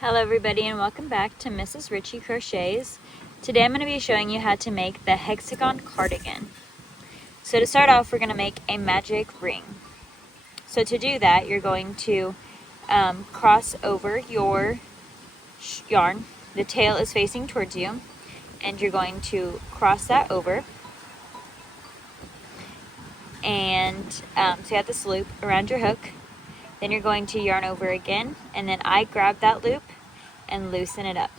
Hello everybody and welcome back to Mrs. Ritchie Crochets. Today I'm going to be showing you how to make the Hexagon Cardigan. So to start off, we're going to make a magic ring. So to do that, you're going to cross over your yarn. The tail is facing towards you and you're going to cross that over. And so you have this loop around your hook. Then you're going to yarn over again, and then I grab that loop and loosen it up.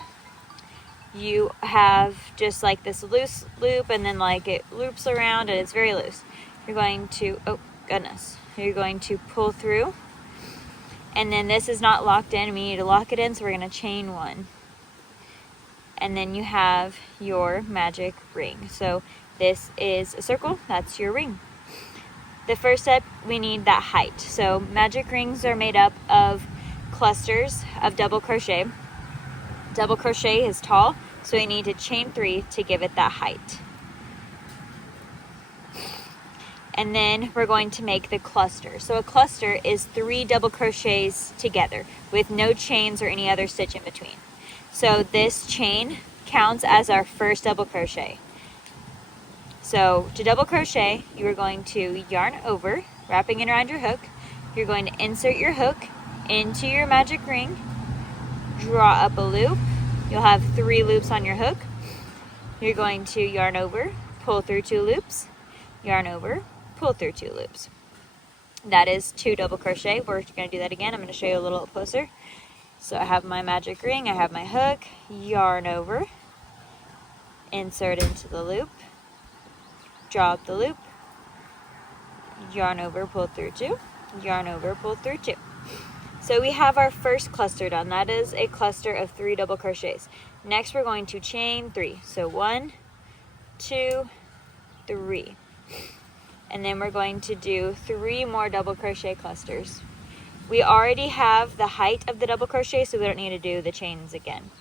You have just like this loose loop, and then like it loops around and it's very loose. You're going to, oh goodness, you're going to pull through, and then this is not locked in. We need to lock it in, so we're going to chain one. And then you have your magic ring. So this is a circle, that's your ring. The first step, we need that height. So magic rings are made up of clusters of double crochet. Double crochet is tall, so we need to chain 3 to give it that height. And then we're going to make the cluster. So a cluster is 3 double crochets together with no chains or any other stitch in between. So this chain counts as our first double crochet. So to double crochet, you are going to yarn over, wrapping it around your hook. You're going to insert your hook into your magic ring, draw up a loop. You'll have 3 loops on your hook. You're going to yarn over, pull through 2 loops, yarn over, pull through 2 loops. That is 2 double crochet. We're going to do that again. I'm going to show you a little closer. So I have my magic ring, I have my hook, yarn over, insert into the loop, draw up the loop, yarn over, pull through 2, yarn over, pull through 2. So we have our first cluster done. That is a cluster of 3 double crochets. Next we're going to chain 3. So 1, 2, 3. And then we're going to do 3 more double crochet clusters. We already have the height of the double crochet, so we don't need to do the chains again.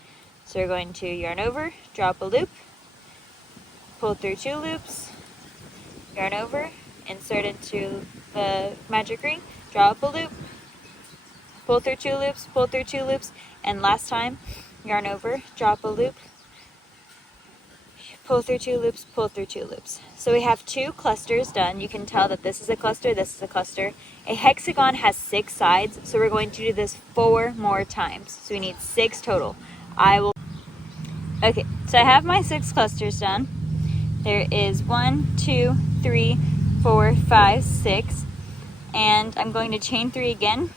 So we're going to yarn over, drop a loop, pull through 2 loops, yarn over, insert into the magic ring, draw up a loop, pull through 2 loops, pull through 2 loops, and last time, yarn over, drop a loop, pull through 2 loops, pull through 2 loops. So we have 2 clusters done. You can tell that this is a cluster, this is a cluster. A hexagon has 6 sides, so we're going to do this 4 more times. So we need 6 total. Okay, so I have my 6 clusters done. There is 1, 2, 3, 4, 5, 6, and I'm going to chain 3 again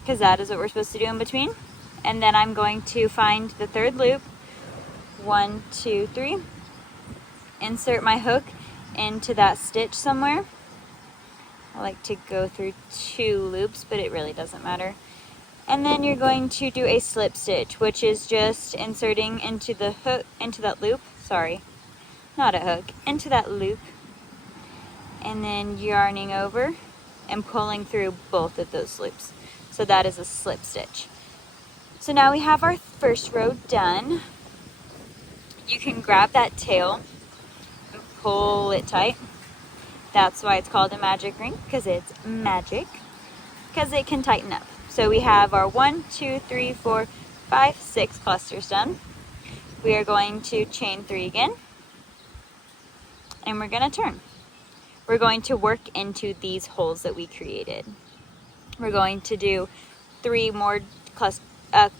because that is what we're supposed to do in between. And then I'm going to find the 3rd loop, 1, 2, 3, insert my hook into that stitch somewhere. I like to go through 2 loops, but it really doesn't matter. And then you're going to do a slip stitch, which is just inserting into the hook, into that loop. Sorry, not a hook, into that loop, and then yarning over and pulling through both of those loops. So that is a slip stitch. So now we have our first row done. You can grab that tail and pull it tight. That's why it's called a magic ring, because it's magic, because it can tighten up. So we have our 1, 2, 3, 4, 5, 6 clusters done. We are going to chain 3 again, and we're going to turn. We're going to work into these holes that we created. We're going to do 3 more a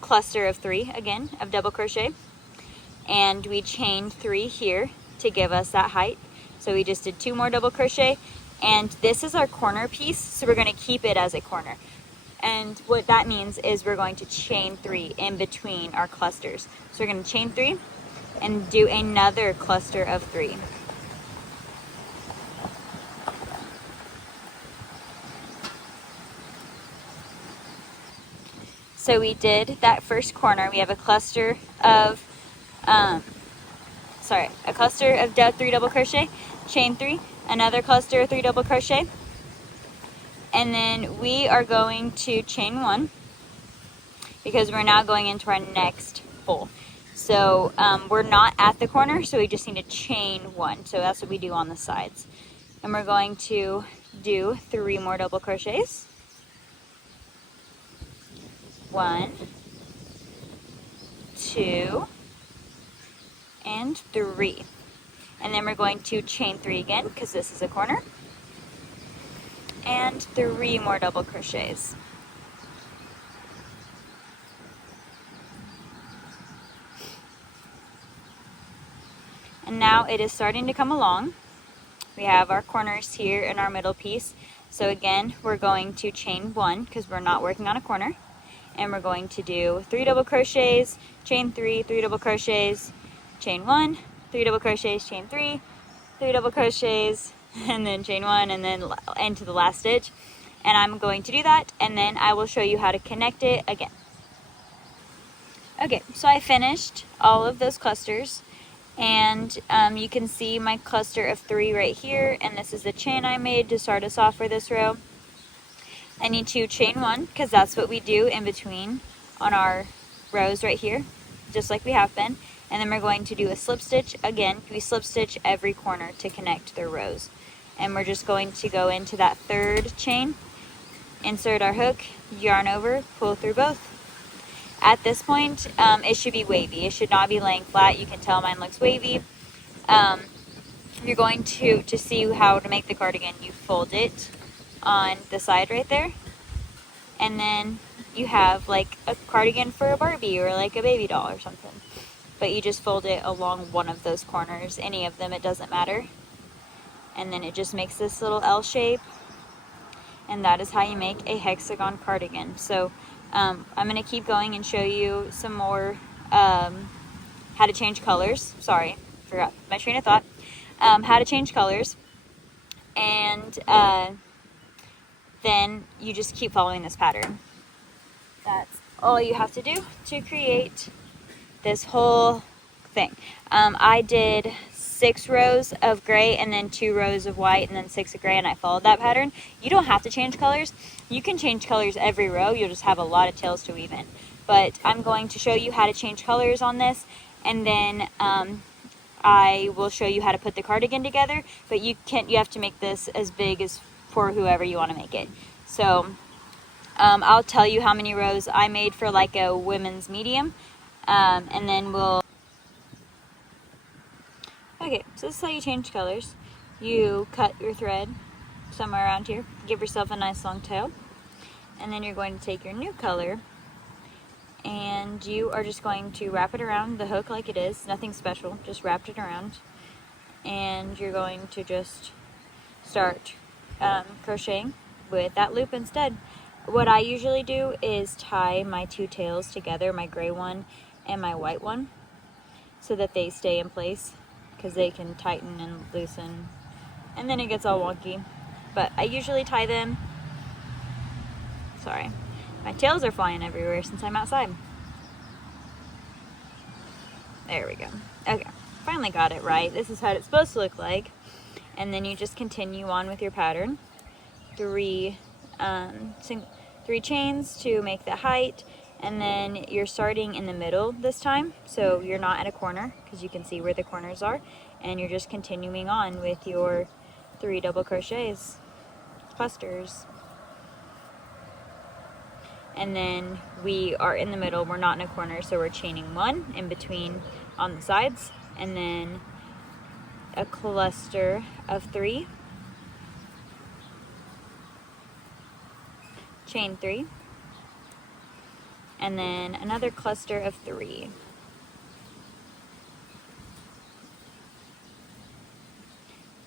cluster of 3 again of double crochet, and we chained 3 here to give us that height. So we just did 2 more double crochet, and this is our corner piece, so we're going to keep it as a corner. And what that means is we're going to chain 3 in between our clusters. So we're going to chain 3 and do another cluster of 3. So we did that first corner. We have a cluster of, a cluster of 3 double crochet, chain 3, another cluster of 3 double crochet, and then we are going to chain 1 because we're now going into our next hole. So we're not at the corner, so we just need to chain 1. So that's what we do on the sides. And we're going to do 3 more double crochets. 1, 2, and 3. And then we're going to chain 3 again because this is a corner, and 3 more double crochets. And now it is starting to come along. We have our corners here in our middle piece. So again, we're going to chain 1 because we're not working on a corner. And we're going to do 3 double crochets, chain 3, 3 double crochets, chain 1, 3 double crochets, chain 3, 3 double crochets, and then chain 1, and then into the last stitch. And I'm going to do that, and then I will show you how to connect it again. Okay, so I finished all of those clusters, and you can see my cluster of 3 right here, and this is the chain I made to start us off for this row. I need to chain 1 because that's what we do in between on our rows right here, just like we have been. And then we're going to do a slip stitch again. We slip stitch every corner to connect the rows. And we're just going to go into that 3rd chain, insert our hook, yarn over, pull through both. At this point, it should be wavy. It should not be laying flat. You can tell mine looks wavy. You're going to see how to make the cardigan. You fold it on the side right there, and then you have like a cardigan for a Barbie or like a baby doll or something. But you just fold it along one of those corners, any of them, it doesn't matter. And then it just makes this little L shape, and that is how you make a hexagon cardigan. So I'm going to keep going and show you some more how to change colors. Sorry, forgot my train of thought. How to change colors, and then you just keep following this pattern. That's all you have to do to create this whole thing. I did 6 rows of gray and then 2 rows of white and then 6 of gray, and I followed that pattern. You don't have to change colors. You can change colors every row. You'll just have a lot of tails to weave in. But I'm going to show you how to change colors on this, and then I will show you how to put the cardigan together. But you have to make this as big as for whoever you want to make it. So I'll tell you how many rows I made for like a women's medium. And then we'll... Okay, so this is how you change colors. You cut your thread somewhere around here, give yourself a nice long tail, and then you're going to take your new color, and you are just going to wrap it around the hook like it is, nothing special, just wrapped it around, and you're going to just start crocheting with that loop instead. What I usually do is tie my 2 tails together, my gray one and my white one, so that they stay in place, because they can tighten and loosen, and then it gets all wonky. But I usually tie them, sorry, my tails are flying everywhere since I'm outside. There we go. Okay, finally got it right. This is how it's supposed to look like. And then you just continue on with your pattern. 3 chains to make the height, and then you're starting in the middle this time, so you're not at a corner, because you can see where the corners are, and you're just continuing on with your 3 double crochets, clusters. And then we are in the middle, we're not in a corner, so we're chaining 1 in between on the sides, and then a cluster of 3, chain 3, and then another cluster of 3.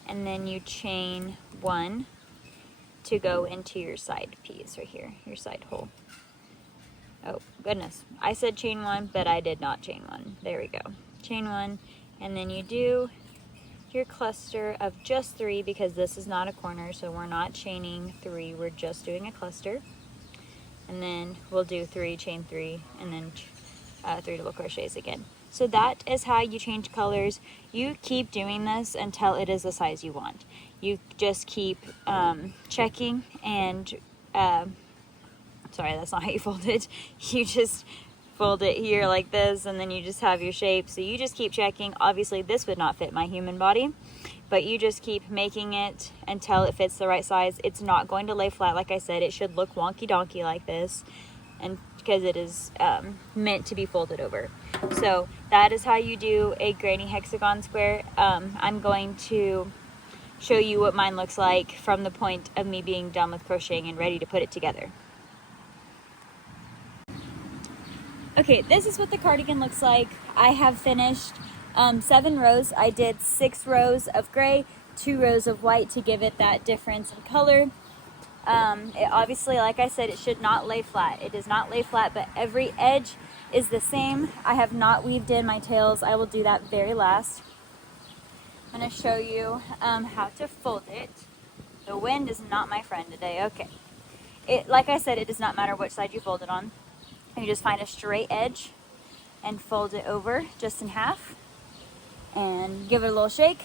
And then you chain 1 to go into your side piece right here, your side hole. Oh goodness, I said chain 1, but I did not chain 1. There we go. Chain 1, and then you do your cluster of just 3, because this is not a corner, so we're not chaining 3, we're just doing a cluster. And then we'll do 3, chain 3, and then 3 double crochets again. So that is how you change colors. You keep doing this until it is the size you want. You just keep checking and, sorry, that's not how you fold it. You just fold it here like this, and then you just have your shape. So you just keep checking. Obviously this would not fit my human body, but you just keep making it until it fits the right size. It's not going to lay flat, like I said. It should look wonky donkey like this. and because it is meant to be folded over. So that is how you do a granny hexagon square. I'm going to show you what mine looks like from the point of me being done with crocheting and ready to put it together. Okay, this is what the cardigan looks like. I have finished 7 rows. I did 6 rows of gray, 2 rows of white to give it that difference in color. It obviously, like I said, it should not lay flat. It does not lay flat, but every edge is the same. I have not weaved in my tails. I will do that very last. I'm going to show you how to fold it. The wind is not my friend today. Okay. Like I said, it does not matter which side you fold it on. You just find a straight edge and fold it over just in half and give it a little shake.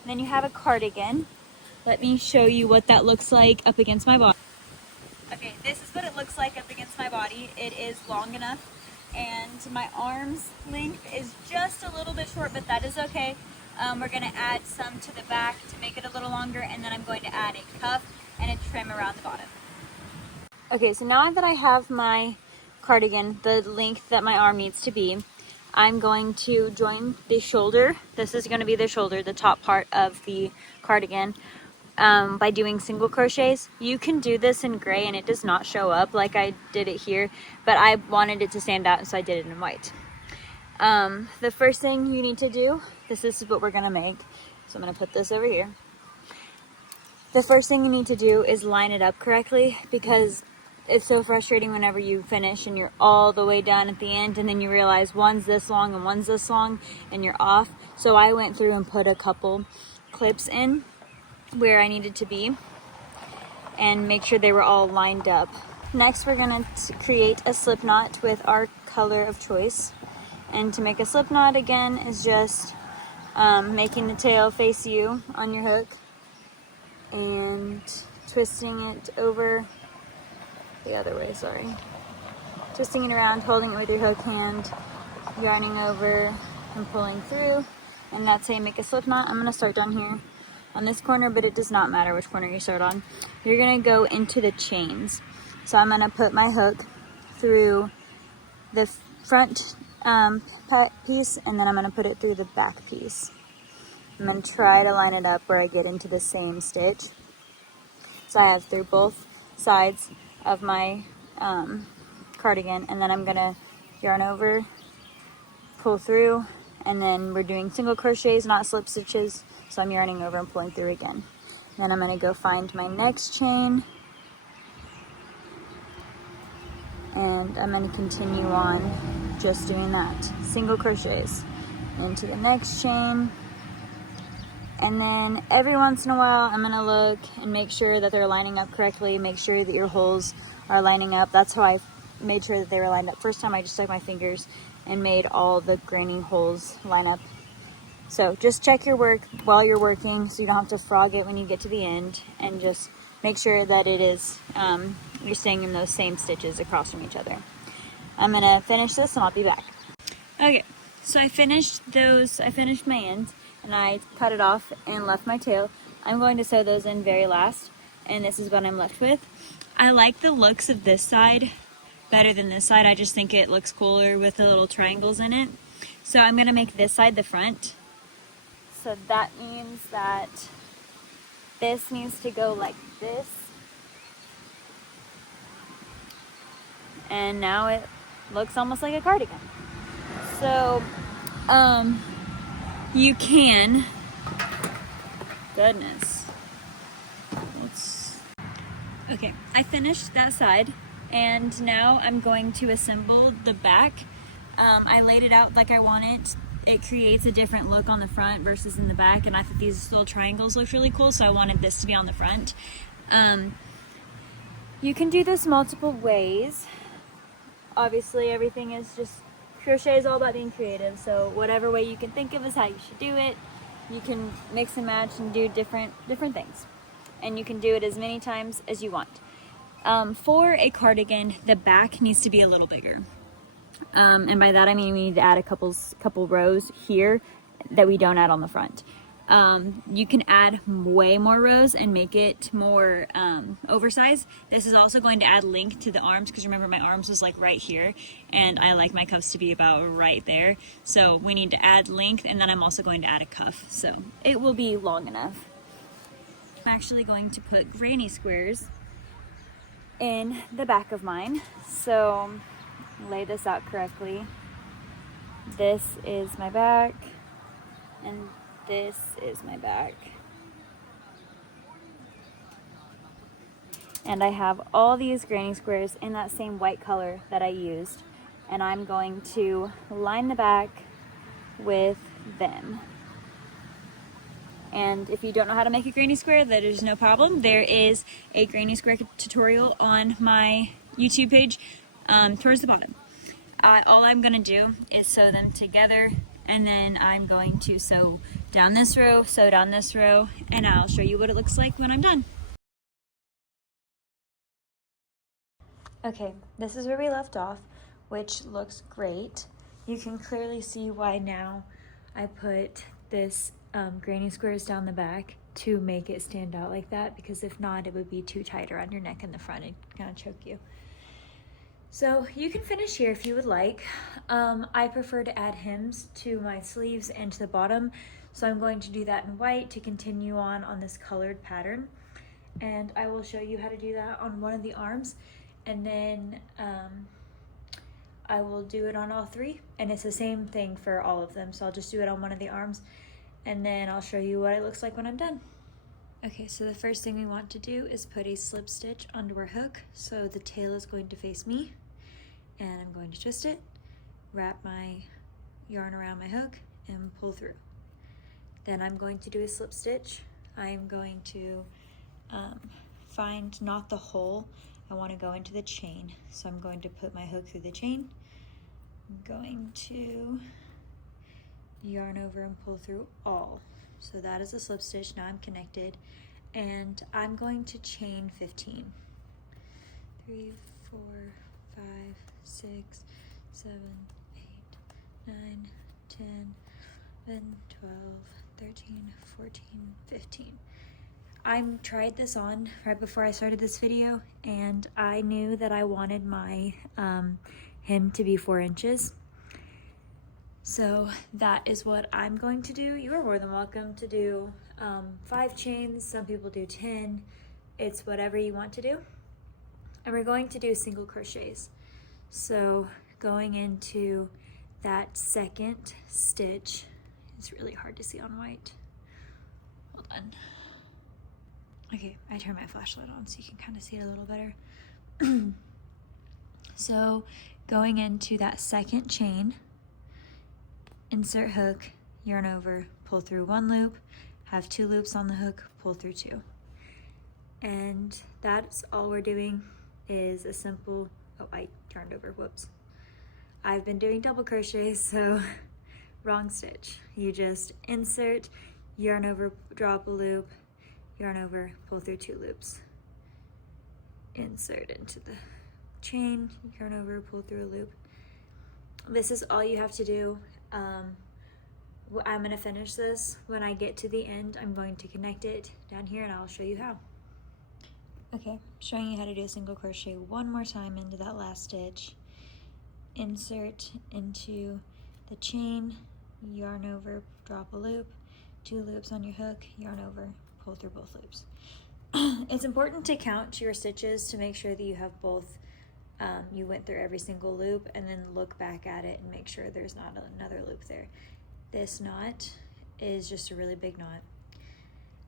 And then you have a cardigan. Let me show you what that looks like up against my body. Okay, this is what it looks like up against my body. It is long enough, and my arm's length is just a little bit short, but that is okay. We're going to add some to the back to make it a little longer, and then I'm going to add a cuff and a trim around the bottom. Okay, so now that I have my cardigan the length that my arm needs to be, I'm going to join the shoulder. This is going to be the shoulder, the top part of the cardigan, by doing single crochets. You can do this in gray and it does not show up like I did it here, but I wanted it to stand out, so I did it in white. The first thing you need to do, this is what we're going to make, so I'm going to put this over here. The first thing you need to do is line it up correctly, because it's so frustrating whenever you finish and you're all the way done at the end and then you realize one's this long and one's this long and you're off. So I went through and put a couple clips in where I needed to be and make sure they were all lined up. Next, we're going to create a slip knot with our color of choice. And to make a slip knot, again, is just making the tail face you on your hook and twisting it over the other way, twisting it around, holding it with your hook hand, yarning over and pulling through, and that's how you make a slip knot. I'm going to start down here on this corner, but it does not matter which corner you start on. You're going to go into the chains. So I'm going to put my hook through the front piece, and then I'm going to put it through the back piece. I'm going to try to line it up where I get into the same stitch. So I have through both sides of my cardigan, and then I'm gonna yarn over, pull through, and then we're doing single crochets, not slip stitches, so I'm yarning over and pulling through again. Then I'm gonna go find my next chain, and I'm gonna continue on just doing that, single crochets into the next chain. And then every once in a while, I'm gonna look and make sure that they're lining up correctly, make sure that your holes are lining up. That's how I made sure that they were lined up. First time I just took my fingers and made all the granny holes line up. So just check your work while you're working so you don't have to frog it when you get to the end, and just make sure that it is, you're staying in those same stitches across from each other. I'm gonna finish this and I'll be back. Okay, so I finished my ends, and I cut it off and left my tail. I'm going to sew those in very last, and this is what I'm left with. I like the looks of this side better than this side. I just think it looks cooler with the little triangles in it. So I'm going to make this side the front. So that means that this needs to go like this. And now it looks almost like a cardigan. So, you can, okay, I finished that side, and now I'm going to assemble the back. I laid it out like I want it. It creates a different look on the front versus in the back, and I thought these little triangles looked really cool, so I wanted this to be on the front. You can do this multiple ways. Obviously, everything is just, crochet is all about being creative, so whatever way you can think of is how you should do it. You can mix and match and do different things, and you can do it as many times as you want. For a cardigan, the back needs to be a little bigger, and by that I mean we need to add a couple rows here that we don't add on the front. You can add way more rows and make it more oversized. This is also going to add length to the arms, because remember my arms was like right here and I like my cuffs to be about right there. So we need to add length, and then I'm also going to add a cuff. So it will be long enough. I'm actually going to put granny squares in the back of mine. So lay this out correctly. This is my back and this is my back. And I have all these granny squares in that same white color that I used. And I'm going to line the back with them. And if you don't know how to make a granny square, that is no problem. There is a granny square tutorial on my YouTube page towards the bottom. All I'm gonna do is sew them together, and then I'm going to sew down this row, and I'll show you what it looks like when I'm done. Okay, this is where we left off, which looks great. You can clearly see why now I put this granny squares down the back to make it stand out like that, because if not, it would be too tight around your neck in the front. It'd kind of choke you. So you can finish here if you would like. I prefer to add hems to my sleeves and to the bottom, so I'm going to do that in white to continue on this colored pattern, and I will show you how to do that on one of the arms, and then I will do it on all three, and it's the same thing for all of them. So I'll just do it on one of the arms, and then I'll show you what it looks like when I'm done. Okay, so the first thing we want to do is put a slip stitch onto our hook. So the tail is going to face me, and I'm going to twist it, wrap my yarn around my hook, and pull through. Then I'm going to do a slip stitch. I'm going to find not the hole, I want to go into the chain. So I'm going to put my hook through the chain. I'm going to yarn over and pull through all. So that is a slip stitch. Now I'm connected, and I'm going to chain 15. 3, 4, 5, 6, 7, 8, 9, 10, 11, 12, 13, 14, 15. I tried this on right before I started this video, and I knew that I wanted my hem to be 4 inches. So that is what I'm going to do. You are more than welcome to do 5 chains. Some people do 10. It's whatever you want to do. And we're going to do single crochets. So going into that second stitch, it's really hard to see on white. Hold on. Okay, I turned my flashlight on so you can kind of see it a little better. So going into that second chain, insert hook, yarn over, pull through 1 loop, have 2 loops on the hook, pull through 2. And that's all we're doing is a simple, oh, I turned over, whoops. I've been doing double crochets, so wrong stitch. You just insert, yarn over, drop a loop, yarn over, pull through 2 loops. Insert into the chain, yarn over, pull through a loop. This is all you have to do. I'm gonna finish this. When I get to the end, I'm going to connect it down here, and I'll show you how. Okay, showing you how to do a single crochet one more time into that last stitch. Insert into the chain, yarn over, drop a loop, 2 loops on your hook, yarn over, pull through both loops. It's important to count your stitches to make sure that you have both, you went through every single loop, and then look back at it and make sure there's not another loop there. This knot is just a really big knot.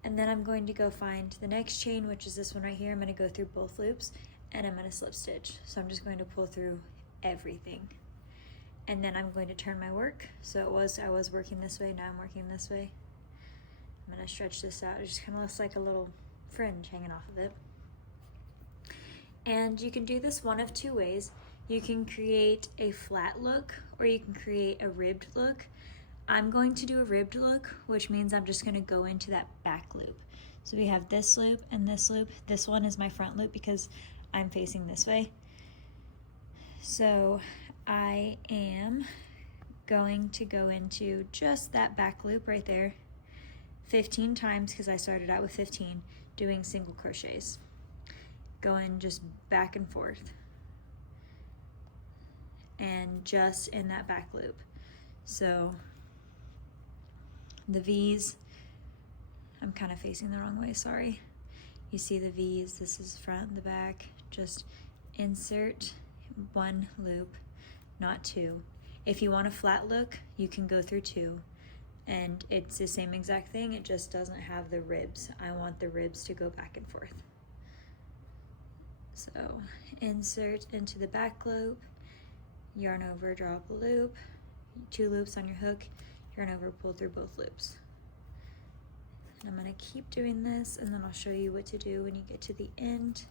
And then I'm going to go find the next chain, which is this one right here. I'm going to go through both loops, and I'm going to slip stitch. So I'm just going to pull through everything. And then I'm going to turn my work. So I was working this way, now I'm working this way. I'm going to stretch this out. It just kind of looks like a little fringe hanging off of it. And you can do this one of 2 ways. You can create a flat look, or you can create a ribbed look. I'm going to do a ribbed look, which means I'm just going to go into that back loop. So we have this loop and this loop. This one is my front loop because I'm facing this way. So I am going to go into just that back loop right there, 15 times, because I started out with 15, doing single crochets, going just back and forth, and just in that back loop. So the V's, I'm kind of facing the wrong way, sorry. You see the V's, this is front and the back. Just insert one loop, not two. If you want a flat look, you can go through two, and it's the same exact thing, it just doesn't have the ribs. I want the ribs to go back and forth. So insert into the back loop, yarn over, drop a loop, 2 loops on your hook, yarn over, pull through both loops. And I'm gonna keep doing this, and then I'll show you what to do when you get to the end.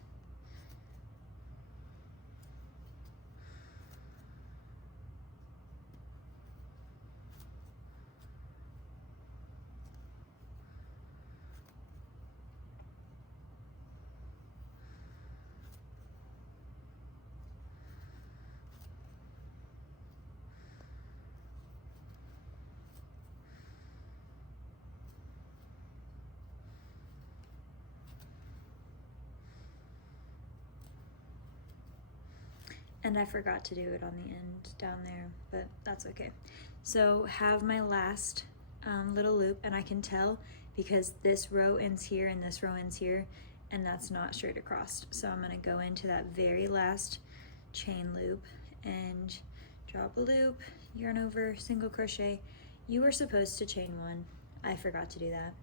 And I forgot to do it on the end down there, but that's okay. So have my last little loop, and I can tell because this row ends here and this row ends here, and that's not straight across. So I'm gonna go into that very last chain loop and drop a loop, yarn over, single crochet. You were supposed to chain 1. I forgot to do that,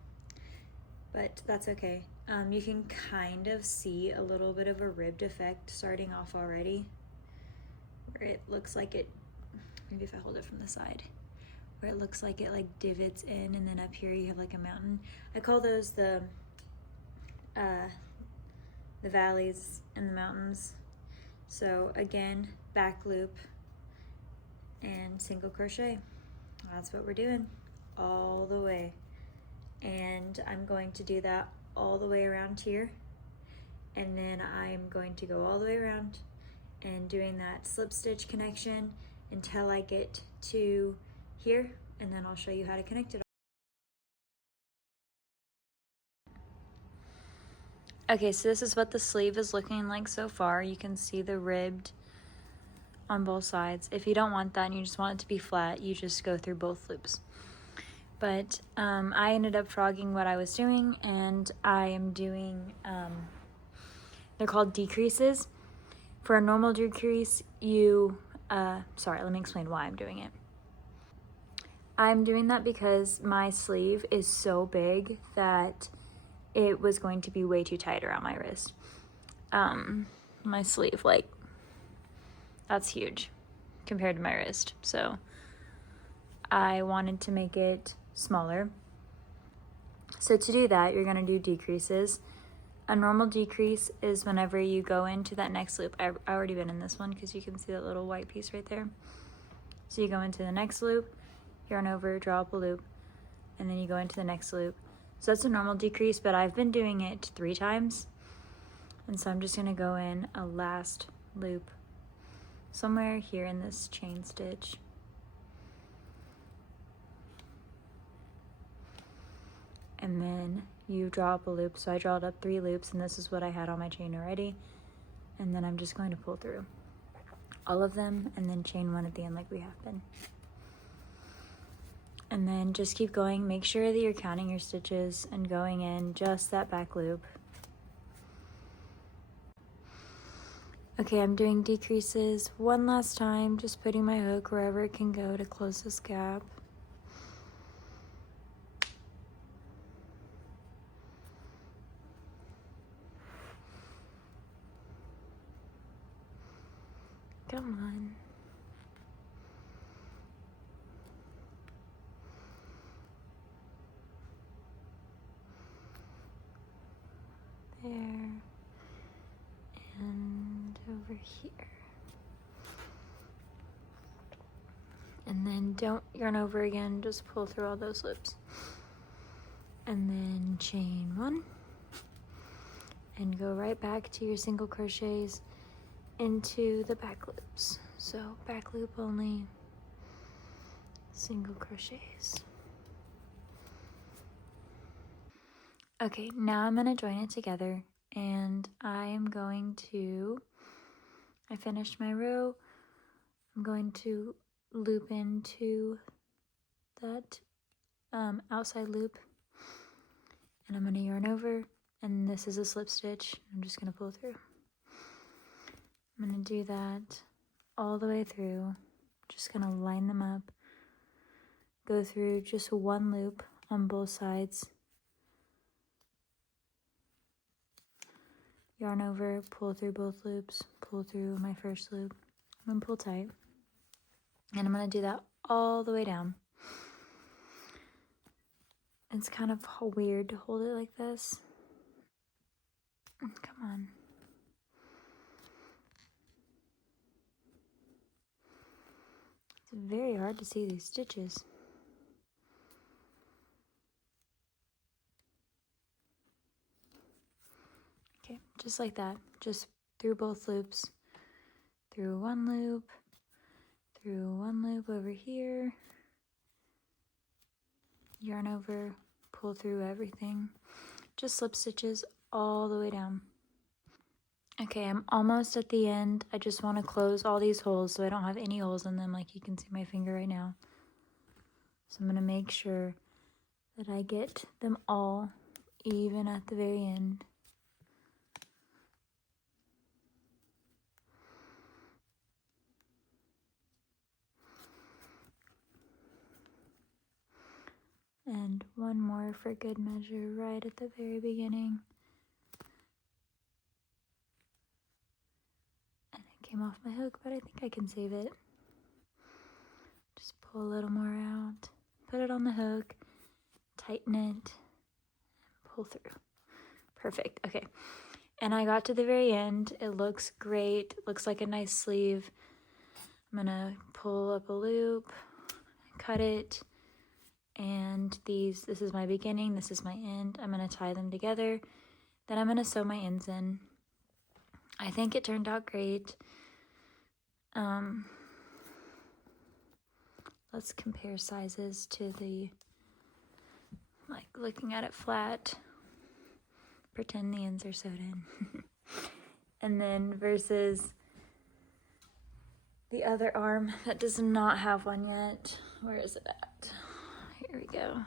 but that's okay. You can kind of see a little bit of a ribbed effect starting off already, where it looks like it, maybe if I hold it from the side, where it looks like it like divots in, and then up here you have like a mountain. I call those the valleys and the mountains. So again, back loop and single crochet. That's what we're doing all the way. And I'm going to do that all the way around here, and then I'm going to go all the way around and doing that slip stitch connection until I get to here, and then I'll show you how to connect it. Okay, so this is what the sleeve is looking like so far. You can see the ribbed on both sides. If you don't want that and you just want it to be flat, you just go through both loops. But I ended up frogging what I was doing, and I am doing, they're called decreases. For a normal decrease, sorry, let me explain why I'm doing it. I'm doing that because my sleeve is so big that it was going to be way too tight around my wrist. My sleeve, like, that's huge compared to my wrist. So I wanted to make it smaller. So to do that, you're gonna do decreases. A normal decrease is whenever you go into that next loop. I've already been in this one because you can see that little white piece right there. So you go into the next loop, yarn over, draw up a loop, and then you go into the next loop. So that's a normal decrease, but I've been doing it 3 times. And so I'm just gonna go in a last loop somewhere here in this chain stitch. And then you draw up a loop. So I drawed up 3 loops, and this is what I had on my chain already. And then I'm just going to pull through all of them and then chain 1 at the end like we have been. And then just keep going. Make sure that you're counting your stitches and going in just that back loop. Okay, I'm doing decreases one last time, just putting my hook wherever it can go to close this gap. Come on. There. And over here. And then don't yarn over again, just pull through all those loops. And then chain 1. And go right back to your single crochets into the back loops. So back loop only, single crochets. Okay, now I'm going to join it together, and I finished my row. I'm going to loop into that outside loop, and I'm going to yarn over, and this is a slip stitch. I'm just going to pull through. I'm going to do that all the way through. Just going to line them up, go through just one loop on both sides, yarn over, pull through both loops, pull through my first loop, and pull tight. And I'm going to do that all the way down. It's kind of weird to hold it like this. Come on. It's very hard to see these stitches. Okay, just like that. Just through both loops. Through one loop over here. Yarn over, pull through everything. Just slip stitches all the way down. Okay, I'm almost at the end. I just want to close all these holes so I don't have any holes in them, like you can see my finger right now. So I'm going to make sure that I get them all even at the very end. And one more for good measure right at the very beginning. And it came off my hook, but I think I can save it. Just pull a little more out, put it on the hook, tighten it, pull through. Perfect. Okay. And I got to the very end. It looks great. It looks like a nice sleeve. I'm gonna pull up a loop, cut it, and this is my beginning, this is my end. I'm gonna tie them together. Then I'm gonna sew my ends in. I think it turned out great. Let's compare sizes to like looking at it flat. Pretend the ends are sewed in. And then versus the other arm that does not have one yet. Where is it at? Here we go.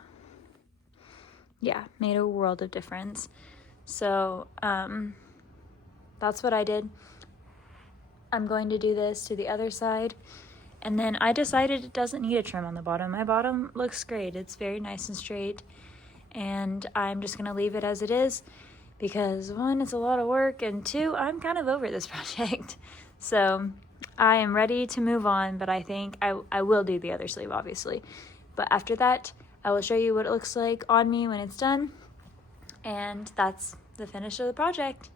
Yeah, made a world of difference. So that's what I did. I'm going to do this to the other side. And then I decided it doesn't need a trim on the bottom. My bottom looks great. It's very nice and straight. And I'm just going to leave it as it is because one, it's a lot of work, and two, I'm kind of over this project. So I am ready to move on, but I think I will do the other sleeve, obviously. But after that, I will show you what it looks like on me when it's done. And that's the finish of the project.